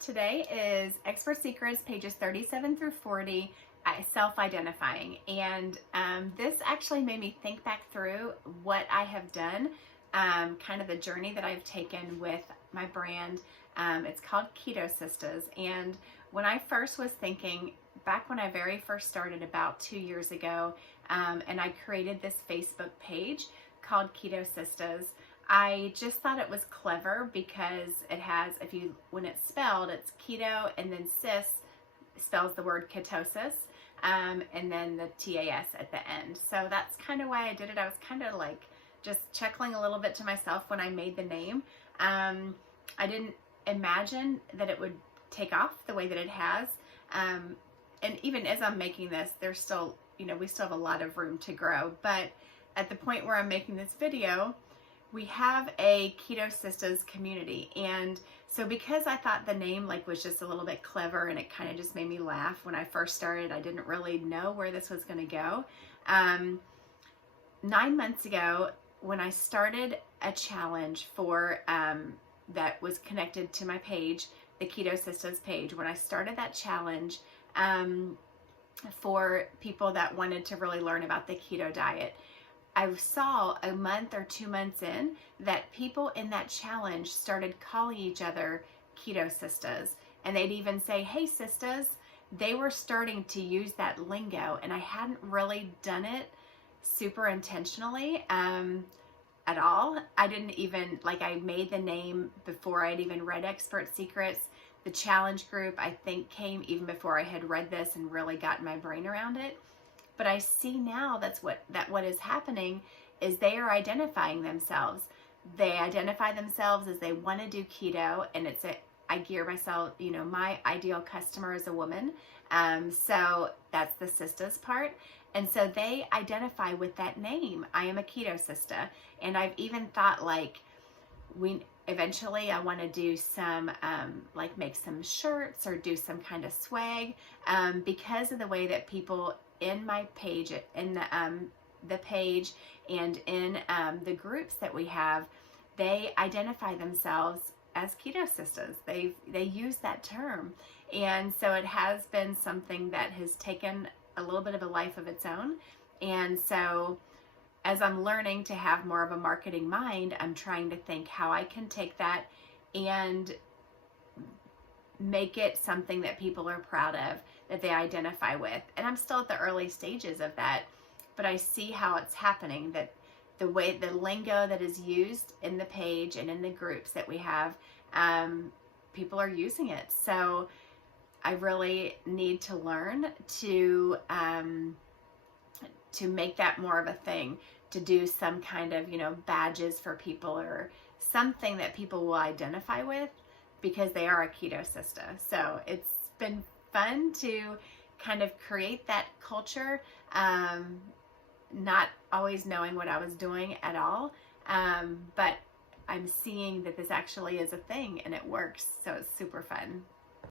Today is Expert Secrets, pages 37 through 40, self-identifying. And this actually made me think back through what I have done, kind of the journey that I've taken with my brand. It's called Keto Sistas. And when I first was thinking, back when I very first started about 2 years ago, and I created this Facebook page called Keto Sistas, I just thought it was clever because it has, when it's spelled, it's keto, and then cis spells the word ketosis, and then the TAS at the end. So that's kind of why I did it. I was kind of like just chuckling a little bit to myself when I made the name. I didn't imagine that it would take off the way that it has. And even as I'm making this, there's still, we still have a lot of room to grow. But at the point where I'm making this video, we have a Keto Sistas community. And so because I thought the name was just a little bit clever, and it kind of just made me laugh when I first started, I didn't really know where this was going to go. 9 months ago, when I started a challenge for that was connected to my page, the Keto Sistas page, when I started that challenge for people that wanted to really learn about the keto diet, I saw a month or 2 months in that people in that challenge started calling each other Keto Sistas, and they'd even say, "Hey sistas." They were starting to use that lingo, and I hadn't really done it super intentionally at all. I didn't even, I made the name before I'd even read Expert Secrets. The challenge group, I think, came even before I had read this and really gotten my brain around it. But I see now what is happening is they are identifying themselves. They identify themselves as they want to do keto, and I gear myself, my ideal customer is a woman. So that's the sistas part. And so they identify with that name. I am a keto sista. And I've even thought eventually I want to do some, make some shirts or do some kind of swag, because of the way that people in my page, in the page and in the groups that we have, they identify themselves as Keto Sistas. They use that term. And so it has been something that has taken a little bit of a life of its own. And so as I'm learning to have more of a marketing mind, I'm trying to think how I can take that and make it something that people are proud of, that they identify with. And I'm still at the early stages of that, but I see how it's happening, that the lingo that is used in the page and in the groups that we have, people are using it. So I really need to learn to make that more of a thing, to do some kind of, badges for people or something that people will identify with because they are a Keto Sista. So it's been fun to kind of create that culture, not always knowing what I was doing at all, but I'm seeing that this actually is a thing and it works, so it's super fun.